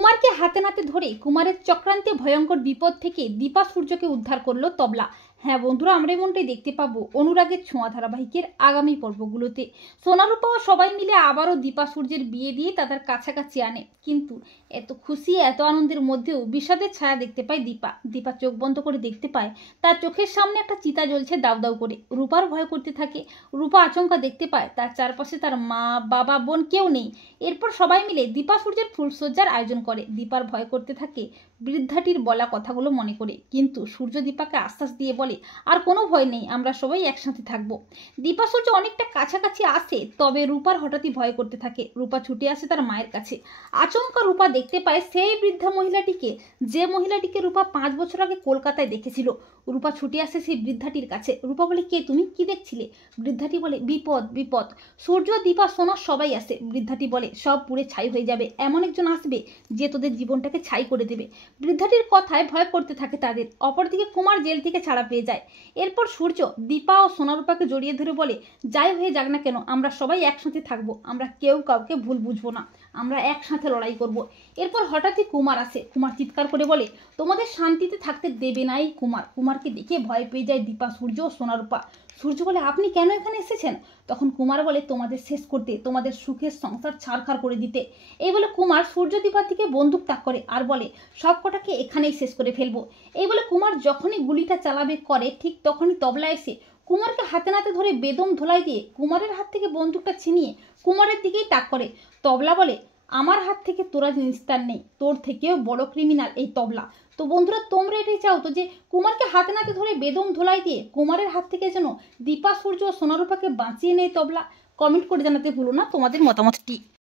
কুমারকে হাতে নাতে ধরে কুমারের চক্রান্তে ভয়ঙ্কর বিপদ থেকে দীপা সূর্যকে উদ্ধার করলো তবলা। হ্যাঁ বন্ধুরা, আমরা এমনটাই দেখতে পাবো অনুরাগের ছোঁয়া ধারাবাহিকের আগামী পর্বগুলোতে। সোনারূপা ও সবাই মিলে আবারও দীপা সূর্যের বিয়ে দিয়ে তাদের কাছাকাছি আনে, কিন্তু এত খুশি এত আনন্দের মধ্যেও বিষাদের ছায়া দেখতে পায় দীপা চোখ বন্ধ করে দেখতে পায় তার চোখের সামনে একটা চিতা জ্বলছে দাউ দাউ করে। রূপার ভয় করতে থাকে। রূপা আচমকা দেখতে পায় তার চারপাশে তার মা বাবা বোন কেউ নেই। এরপর সবাই মিলে দীপা সূর্যের ফুলসজ্জার আয়োজন করে। দীপার ভয় করতে থাকে বৃদ্ধাটির বলা কথাগুলো মনে করে, কিন্তু সূর্য দীপাকে আশ্বাস দিয়ে বলে আর কোনো ভয় নেই, আমরা সবাই একসাথে থাকবো। দীপা সূর্য অনেকটা কাছাকাছি আসে, তবে রূপার হঠাৎই ভয় করতে থাকে। রূপা ছুটে আসে তার মায়ের কাছে। আচমকা রূপা দেখতে পায় সেই বৃদ্ধা মহিলাটিকে, যে মহিলাটিকে রূপা 5 বছর আগে কলকাতায় দেখেছিল। রূপা ছুটে আসে সেই বৃদ্ধাটির কাছে। রূপা বলে, কে তুমি, কি দেখছিলে? বৃদ্ধাটি বলে, বিপদ বিপদ। সূর্য দীপা সোনা সবাই আসে। বৃদ্ধাটি বলে, সব পুড়ে ছাই হয়ে যাবে, এমন একজন আসবে যে তোদের জীবনটাকে ছাই করে দেবে। বৃদ্ধাটির কথায় ভয় করতে থাকে তাদের। অপরদিকে কুমার জেল থেকে ছাড়া পেয়ে যায়। এরপর সূর্য দীপা ও সোনারূপাকে জড়িয়ে ধরে বলে, যাই হয়ে যাক না কেন আমরা সবাই একসাথে থাকবো, আমরা কেউ কাউকে ভুল বুঝবো না, আমরা একসাথে লড়াই করব। এরপর হঠাৎই কুমার আসে। কুমার চিৎকার করে বলে, তোমাদের শান্তিতে থাকতে দেবে না এই কুমার। কুমারকে দেখে ভয় পেয়ে যায় দীপা সূর্য ও সোনারূপা। সূর্য বলে, আপনি কেন এখানে এসেছেন? তখন কুমার বলে, তোমাদের শেষ করতে, তোমাদের সুখের সংসার ছাড়খাড় করে দিতে। এই বলে কুমার সূর্য দীপার দিকে বন্দুক তাক করে আর বলে, সব কটাকে এখানেই শেষ করে ফেলবো। এই বলে কুমার যখনই গুলিটা চালাবে করে, ঠিক তখনই তবলা এসে কুমারকে হাতে নাতে ধরে বেদম ধোলাই দিয়ে কুমারের হাত থেকে বন্দুকটা ছিনিয়ে কুমারের দিকেই তাক করে। তবলা বলে, আমার হাত থেকে তোরা নিস্তার নেই, তোর থেকেও বড় ক্রিমিনাল এই তবলা। তো বন্ধুরা, তোমরা এটাই চাও তো যে কুমারকে হাতে নাতে ধরে বেদম ধোলাই দিয়ে কুমারের হাত থেকে যেন দীপা সূর্য ও সোনারূপাকে বাঁচিয়ে নেয় তবলা? কমেন্ট করে জানাতে ভুলো না তোমাদের মতামতটি।